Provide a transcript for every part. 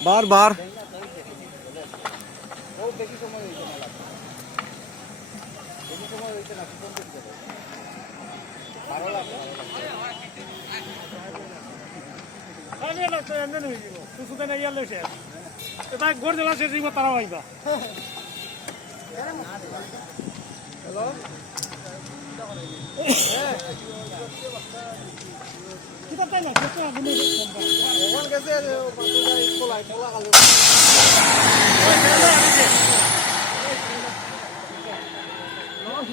বারবার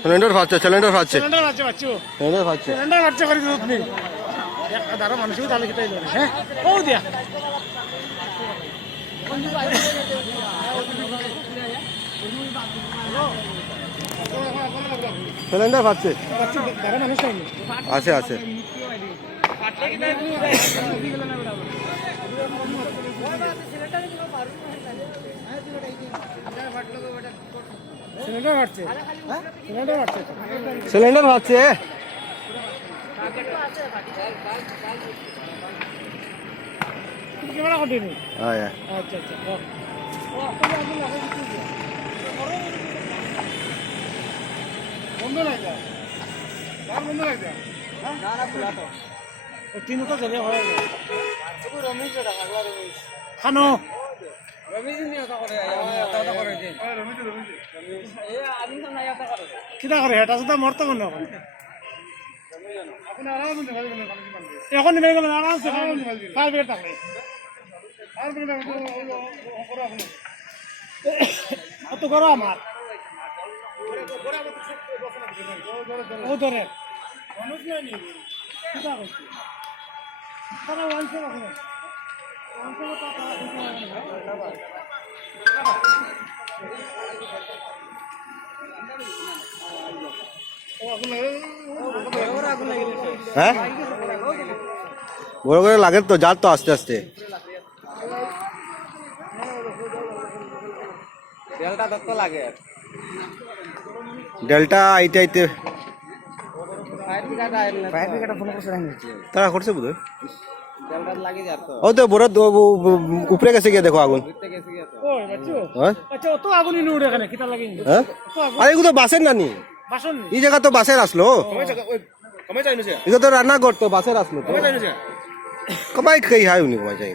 cylinder ফাচ্ছে cylinder ফাচ্ছে cylinder ফাচ্ছে cylinder ফাচ্ছে আছে আছে সিলিন্ডার ফাচ্ছে খানো কিতা করে এটা শুধু মরতে মনে হয় এখন নিয়ে গেলেন আরামসে ফাইভ মিনিট থাকে অত করো আমার ও ধরে মানুষ নাই কিতা করছে তারা ওয়ানসে রাখুন হ্যাঁ বড় করে লাগে তো যার তো আস্তে আস্তে ডেল্টা আইতে আইতে তারা করছে বোধ ও তো বড় উপরে গেছে গিয়ে দেখো আগুন আরে এগুলো বাসের নানি এই জায়গা তো বাসের আসলো এগুলো তো রান্না করতো বাসের আসলো তো কমাই খাই হাই উনি কমাই যাই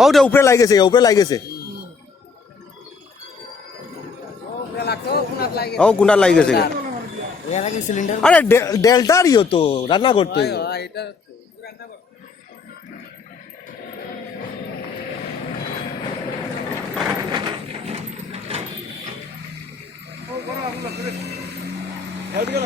ওটা উপরে লাগেছে উপরে লাগেছে ও কুন্ডার লাগেছে আরে ডেল্টার ইও তো রান্না করতো খেয়াল গেল